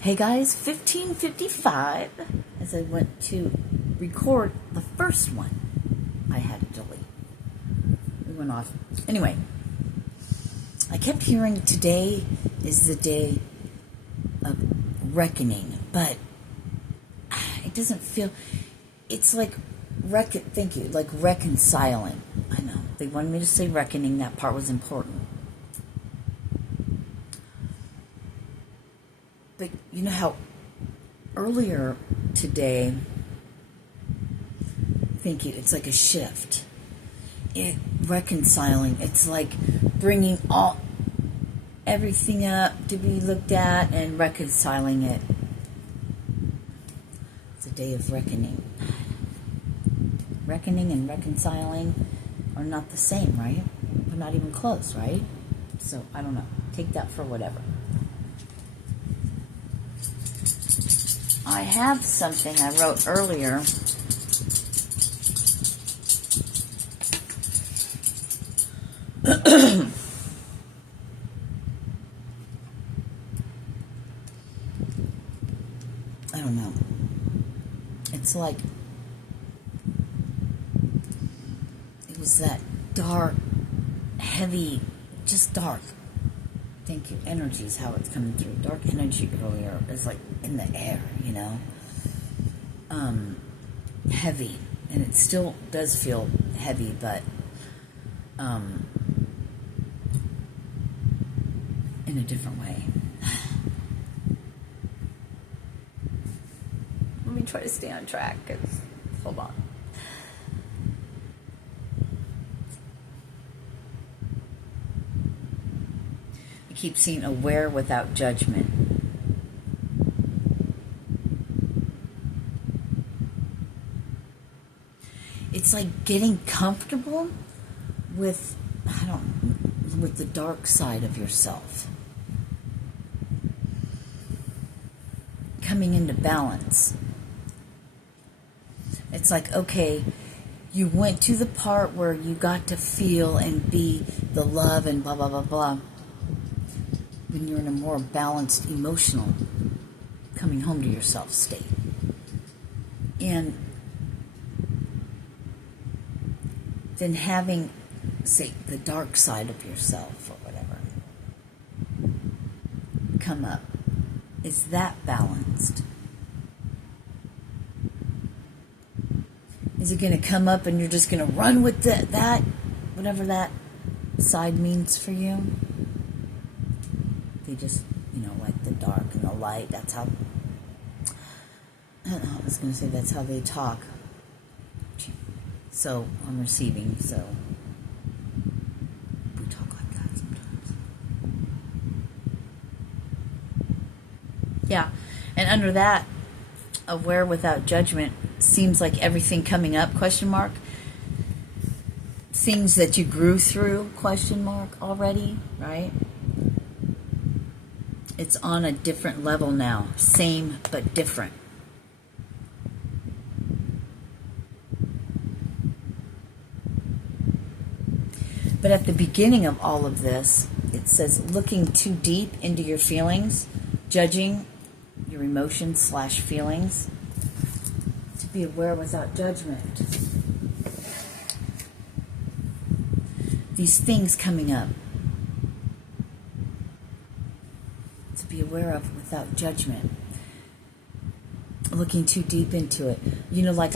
Hey guys, 15:55. As I went to record the first one, I had to delete. We went off. Anyway, I kept hearing today is the day of reckoning, but it doesn't feel. It's like thank you, like reconciling. I know they wanted me to say reckoning. That part was important. But you know how earlier today, thank you, it's like a shift. Reconciling, it's like bringing everything up to be looked at and reconciling it. It's a day of reckoning. Reckoning and reconciling are not the same, right? They're not even close, right? So, I don't know. Take that for whatever. I have something I wrote earlier. I don't know. It's like it was that dark, heavy, just dark. Thank you. Energy is how it's coming through. Dark energy earlier is like in the air, you know. Heavy. And it still does feel heavy, but in a different way. Let me try to stay on track, because hold on. I keep seeing aware without judgment. It's like getting comfortable with the dark side of yourself. Coming into balance. It's like, okay, you went to the part where you got to feel and be the love and blah, blah, blah, blah. When you're in a more balanced, emotional, coming home to yourself state. And then having, say, the dark side of yourself or whatever come up. Is that balanced? Is it going to come up and you're just going to run with that, whatever that side means for you? They just, like the dark and the light, that's how, I don't know, I was going to say that's how they talk. So, I'm receiving, so we talk like that sometimes. Yeah, and under that, aware without judgment, seems like everything coming up, question mark, things that you grew through, question mark, already, right? It's on a different level now, same but different. But at the beginning of all of this, it says looking too deep into your feelings, judging your emotions / feelings, to be aware without judgment. These things coming up, to be aware of without judgment. Looking too deep into it. Like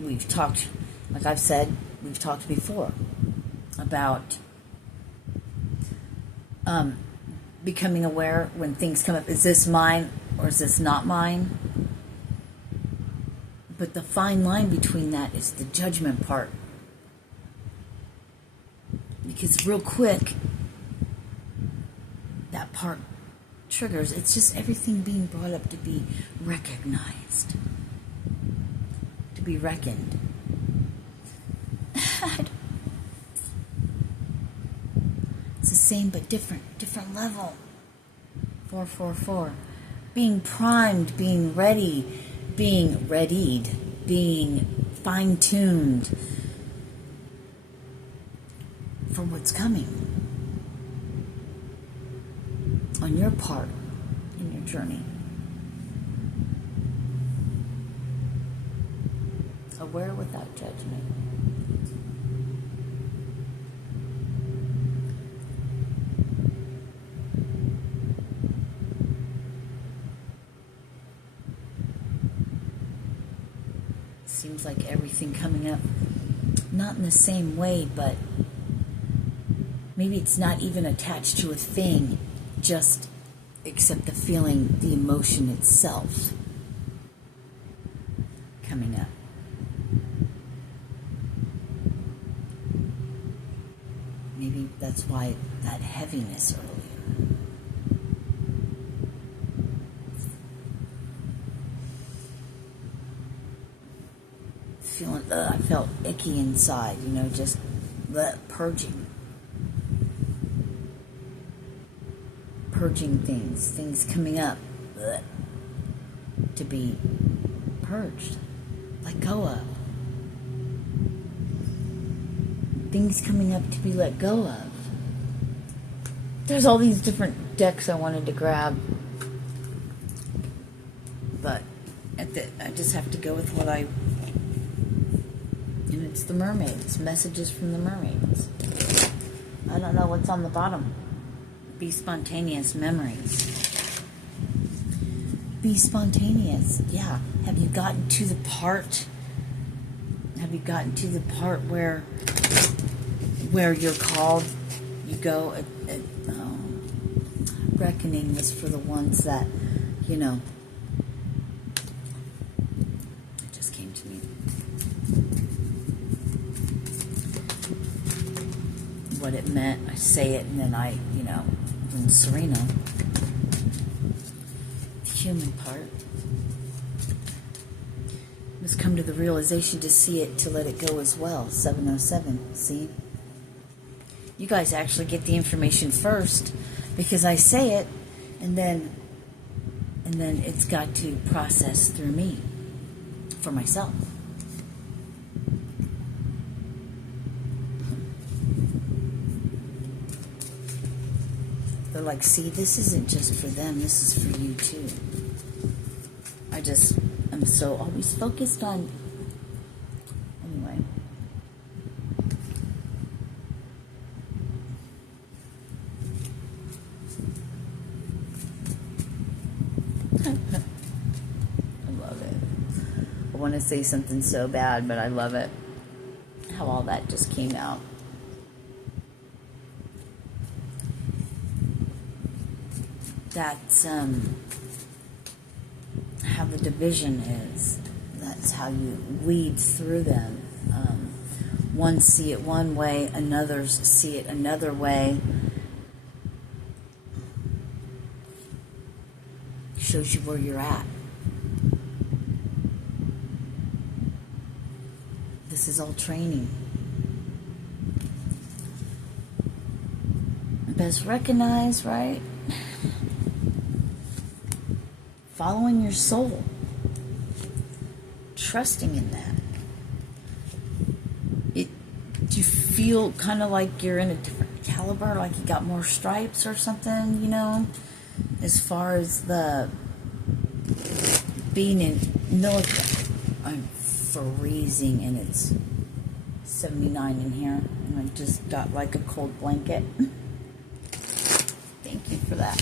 we've talked, like I've said, we've talked before about becoming aware when things come up. Is this mine or is this not mine? But the fine line between that is the judgment part. Because real quick, that part triggers. It's just everything being brought up to be recognized, to be reckoned. It's the same but different level. 444. Being primed, being ready, being readied, being fine-tuned for what's coming on your part in your journey. Aware without judgment. Seems like everything coming up, not in the same way, but maybe it's not even attached to a thing, just except the feeling, the emotion itself coming up. Maybe that's why that heaviness earlier. Feeling, I felt icky inside, just purging things coming up to be purged, let go of. Things coming up to be let go of. There's all these different decks I wanted to grab, but I just have to go with what and it's the mermaids, messages from the mermaids. I don't know what's on the bottom. Be spontaneous memories. Be spontaneous. Yeah. Have you gotten to the part where you're called? You go. Reckoning is for the ones that, it just came to me. What it meant. I say it, and then in Sirena, the human part, must come to the realization to see it, to let it go as well. 707. See? You guys actually get the information first, because I say it, and then it's got to process through me for myself. They're like, see, this isn't just for them, this is for you too. I'm so always focused on, anyway. I love it. I want to say something so bad, but I love it. How all that just came out. That's how the division is. That's how you weed through them. One see it one way, another's see it another way. Shows you where you're at. This is all training. Best recognize, right? Following your soul. Trusting in that. Do you feel kind of like you're in a different caliber, like you got more stripes or something, as far as the being in military? I'm freezing, and it's 79 in here, and I just got like a cold blanket. Thank you for that.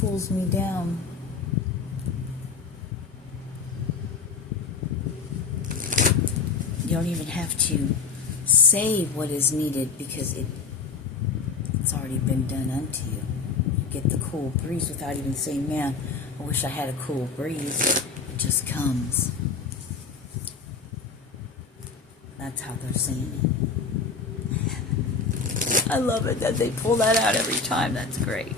Cools me down. You don't even have to say what is needed, because it's already been done unto you. You get the cool breeze without even saying, man, I wish I had a cool breeze. It just comes. That's how they're saying it. I love it that they pull that out every time. That's great.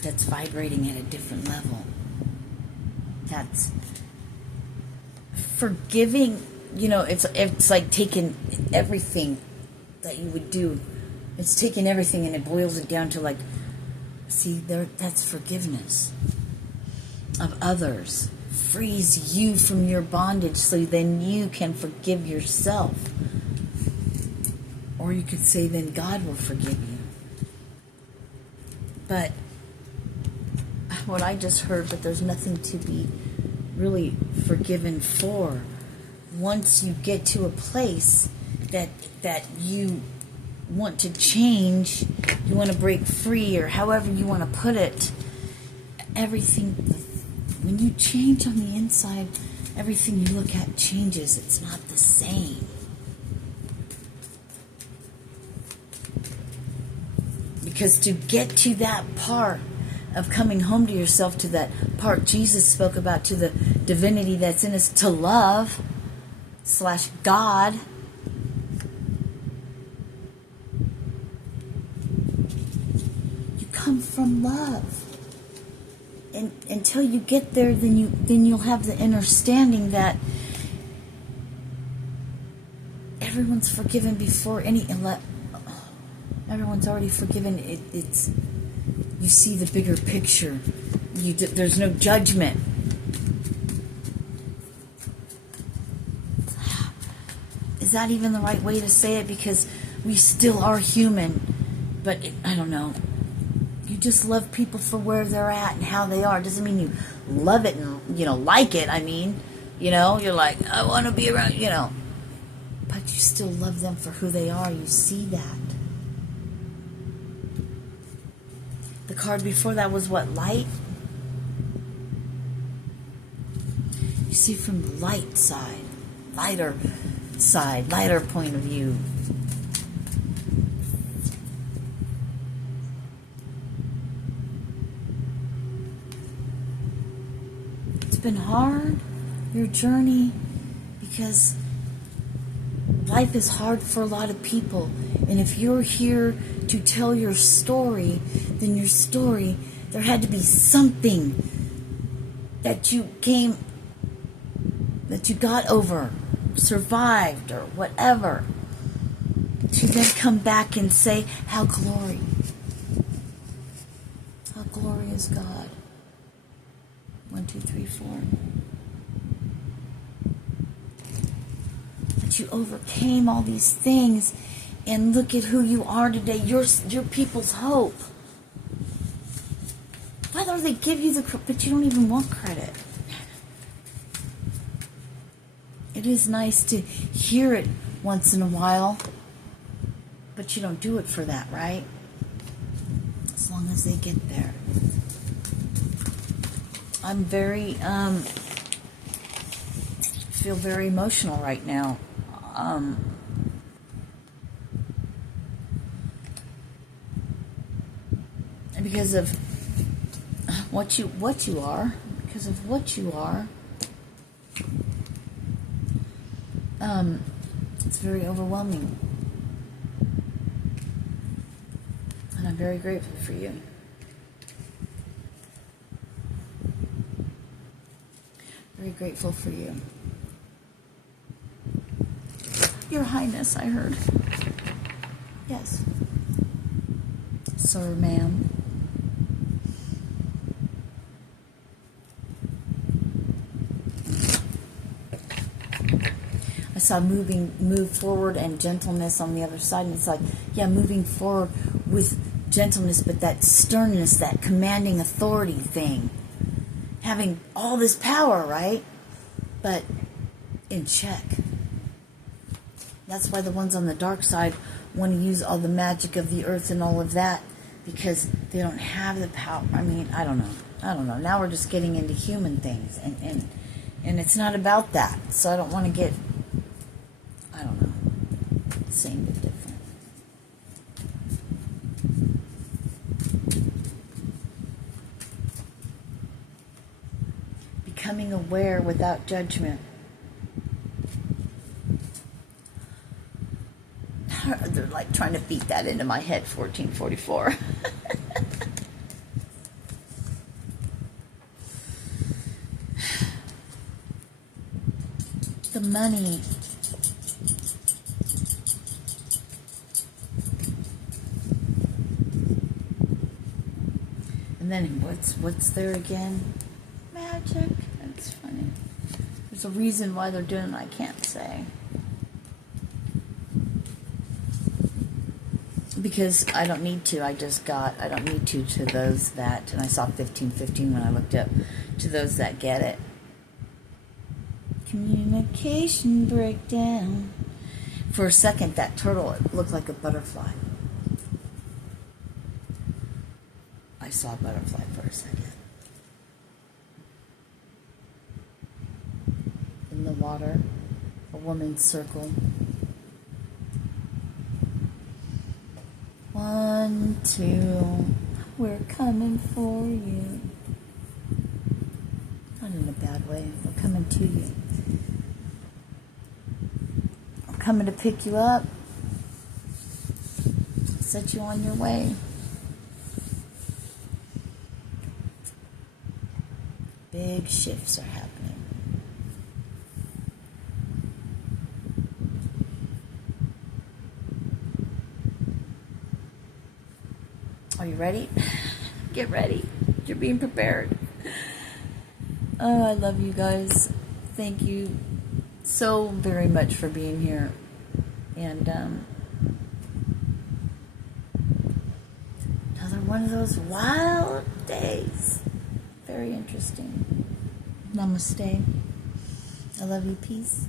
That's vibrating at a different level. That's forgiving. It's like taking everything that you would do It's taking everything and it boils it down to, like, see, that's forgiveness of others. Frees you from your bondage so then you can forgive yourself. Or you could say then God will forgive you. But what I just heard, but there's nothing to be really forgiven for. Once you get to a place that you want to change, you want to break free, or however you want to put it, everything, when you change on the inside, everything you look at changes. It's not the same. Because to get to that part of coming home to yourself, to that part Jesus spoke about, to the divinity that's in us, to love / God, you come from love. And until you get there, then you'll have the understanding that everyone's forgiven before everyone's already forgiven. It's you see the bigger picture. There's no judgment. Is that even the right way to say it? Because we still are human, but I don't know. You just love people for where they're at and how they are. Doesn't mean you love it and like it. I mean, you're like, I want to be around, but you still love them for who they are. You see that. The card before that was what? Light? You see from the light side, lighter point of view. It's been hard, your journey, because life is hard for a lot of people. And if you're here to tell your story, then your story, there had to be something that you got over, survived, or whatever, to then come back and say, how glorious God. 1, 2, 3, 4. That you overcame all these things, and look at who you are today. You're people's hope. Whether they give you but you don't even want credit. It is nice to hear it once in a while, but you don't do it for that, right? As long as they get there. I'm very, feel very emotional right now. Because of what you are, because of what you are, it's very overwhelming, and I'm very grateful for you. Very grateful for you. Your Highness, I heard. Yes. Sir, ma'am. I saw move forward and gentleness on the other side, and it's like, yeah, moving forward with gentleness, but that sternness, that commanding authority thing. Having all this power, right? But in check. That's why the ones on the dark side want to use all the magic of the earth and all of that, because they don't have the power. I mean, I don't know. Now we're just getting into human things, and it's not about that. So I don't want to get, I don't know, same but different. Becoming aware without judgment. They're like trying to beat that into my head, 1444. The money. And then what's there again? Magic. That's funny. There's a reason why they're doing it, I can't say. Because I don't need to. I don't need to those that, and I saw 1515 when I looked up, to those that get it. Communication breakdown. For a second, that turtle, it looked like a butterfly. I saw a butterfly for a second. In the water, a woman's circle. 1, 2, we're coming for you. Not in a bad way, we're coming to you. I'm coming to pick you up, set you on your way. Big shifts are happening. Are you ready? Get ready. You're being prepared. Oh, I love you guys. Thank you so very much for being here. And another one of those wild days. Very interesting. Namaste. I love you. Peace.